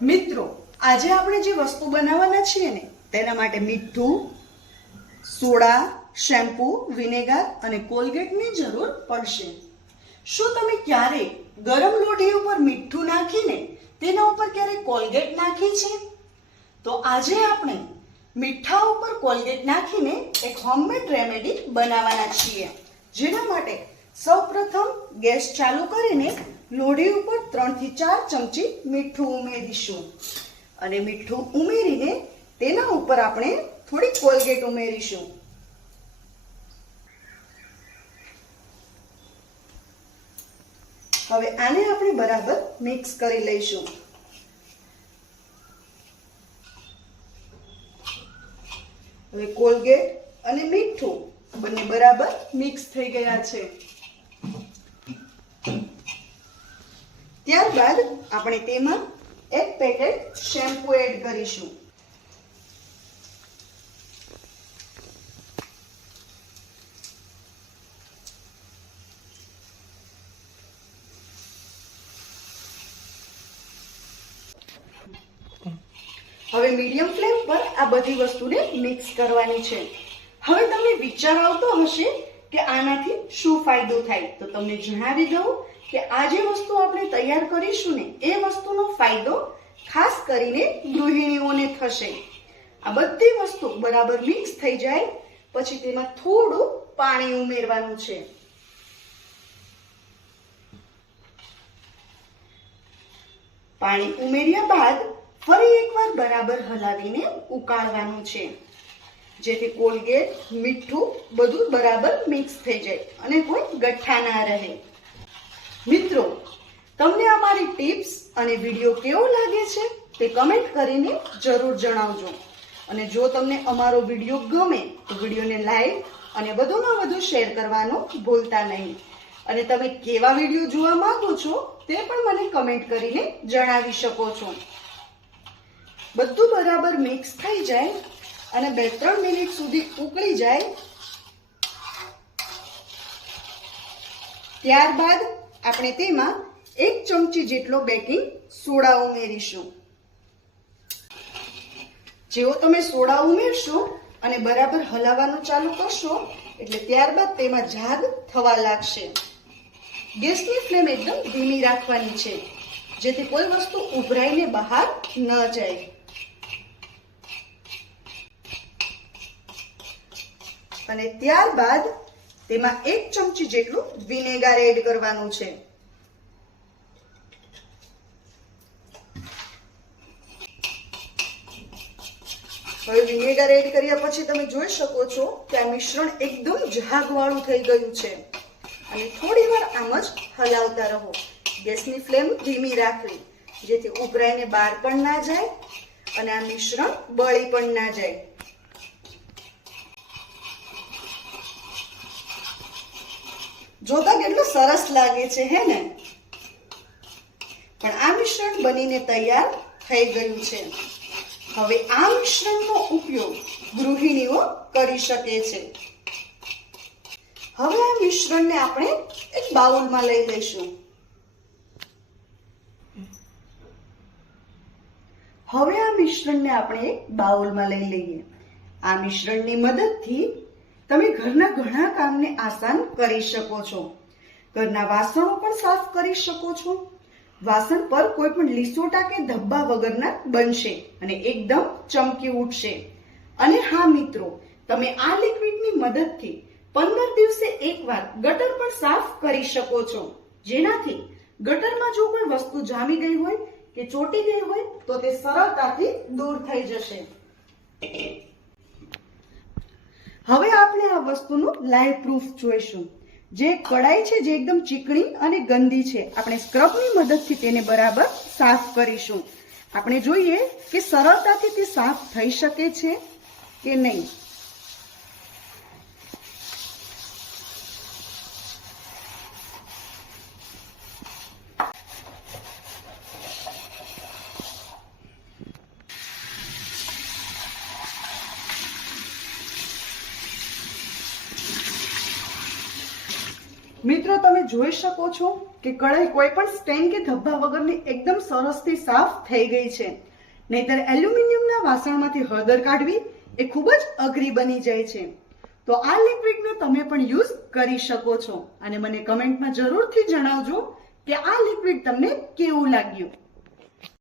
મિત્રો, આજે આપણે જે વસ્તુ બનાવવાના છીએ ને, તેના માટે મીઠું, સોડા, શેમ્પૂ, વિનેગર અને કોલગેટની જરૂર પડશે. શું તમે ક્યારે ગરમ લોઢી ઉપર મીઠું નાખીને તેના ઉપર ક્યારે કોલગેટ નાખી છે? તો આજે આપણે મીઠા ઉપર કોલગેટ નાખીને એક હોમમેડ રેમેડી બનાવવાના છીએ. જેના માટે સૌપ્રથમ ગેસ ચાલુ કરીને લોઢી ઉપર ત્રણથી ચાર ચમચી મીઠું ઉમેરીશું. અને મીઠું ઉમેરીને તેના ઉપર આપણે થોડી કોલગેટ ઉમેરીશું. હવે આને આપણે બરાબર મિક્સ કરી લઈશું. હવે કોલગેટ અને મીઠું બંને બરાબર મિક્સ થઈ ગયા છે. ત્યારબાદ આપણે તેમાં એક પેકેટ શેમ્પુ એડ કરીશું. હવે મીડિયમ ફ્લેમ પર આ બધી વસ્તુને મિક્સ કરવાની છે. હવે તમને વિચાર આવતો હશે કે આનાથી શું ફાયદો થાય. તો તમને જણાવી દઉં કે આ જે વસ્તુ આપણે તૈયાર કરીશું ને, એ વસ્તુનો ફાયદો ખાસ કરીને ગૃહિણીઓને થશે. આ બધી વસ્તુ બરાબર મિક્સ થઈ જાય, પછી તેમાં થોડું પાણી ઉમેરવાનું છે. પાણી ઉમેર્યા બાદ ફરી એકવાર બરાબર હલાવીને ઉકાળવાનું છે. જેથી કોલગેટ, મીઠું બધું બરાબર મિક્સ થઈ જાય અને કોઈ ગઠ્ઠા ના રહે. મિત્રો, તમને અમારી ટિપ્સ અને વીડિયો કેવો લાગે છે તે કમેન્ટ કરીને જરૂર જણાવજો. અને જો તમને અમારો વીડિયો ગમે, તો વિડીયોને લાઈક અને વધુમાં વધુ શેર કરવાનું ભૂલતા નહીં. અને તમે કેવા વીડિયો જોવા માંગો છો, તે પણ મને કમેન્ટ કરીને જણાવી શકો છો. બધું બરાબર મિક્સ થઈ જાય અને બે ત્રણ મિનિટ સુધી ઉકળી જાય. ત્યારબાદ આપણે તેમાં એક ચમચી જેટલો બેકિંગ સોડા ઉમેરીશું. જેવો તમે સોડા ઉમેરશો અને બરાબર હલાવવાનું ચાલુ કરશો, એટલે ત્યારબાદ તેમાં ઝાગ થવા લાગશે. ગેસની ફ્લેમ એકદમ ધીમી રાખવાની છે, જેથી કોઈ વસ્તુ ઉભરાઈને બહાર ન જાય. અને ત્યારબાદ તેમાં એક ચમચી જેટલું વિનેગર એડ કરવાનું છે. હવે વિનેગર એડ કર્યા પછી તમે જોઈ શકો છો કે આ મિશ્રણ એકદમ ઝાગવાળું થઈ ગયું છે. અને થોડી વાર આમ જ હલાવતા રહો. ગેસની ફ્લેમ ધીમી રાખવી, જેથી ઉભરાઈને બહાર પણ ના જાય અને આ મિશ્રણ બળી પણ ના જાય. જોતા કેટલું સરસ લાગે છે, હે ને? પણ આ મિશ્રણ બનીને તૈયાર થઈ ગયું છે. હવે આ મિશ્રણનો ઉપયોગ ગૃહિણીઓ કરી શકે છે. હવે આ મિશ્રણને આપણે એક બાઉલમાં લઈ લઈશું. હવે આ મિશ્રણને આપણે એક બાઉલમાં લઈ લઈએ. આ મિશ્રણની મદદથી તમે ઘરના ઘણા કામને આસાન કરી શકો છો. ઘરના વાસણો પણ સાફ કરી શકો છો. વાસણ પર કોઈ પણ લીસોટા કે ધબ્બા વગરના બનશે અને એકદમ ચમકી ઉઠશે. અને હા મિત્રો, તમે આ લિક્વિડની મદદથી પંદર દિવસે એકવાર ગટર પણ સાફ કરી શકો છો. જેનાથી ગટરમાં જો કોઈ વસ્તુ જામી ગઈ હોય કે ચોટી ગઈ હોય તો તે સરળતાથી દૂર થઈ જશે. હવે આપણે આ વસ્તુનું લાઈવ પ્રૂફ જોઈશું. જે કડાઈ છે, જે એકદમ ચીકણી અને ગંદી છે. આપણે સ્ક્રબની મદદથી તેને બરાબર સાફ કરીશું. આપણે જોઈએ કે સરળતાથી તે સાફ થઈ શકે છે કે નહીં. મિત્રો તમે જોઈ શકો છો કે કઢાઈ કોઈ પણ સ્ટેન કે ધબ્બા વગરની એકદમ સરસથી સાફ થઈ ગઈ છે. નહીતર એલ્યુમિનિયમના વાસણમાંથી હળદર કાઢવી એ ખૂબ જ અઘરી બની જાય છે. તો આ લિક્વિડનો તમે પણ યુઝ કરી શકો છો. અને મને કમેન્ટમાં જરૂરથી જણાવજો કે આ લિક્વિડ તમને કેવું લાગ્યું.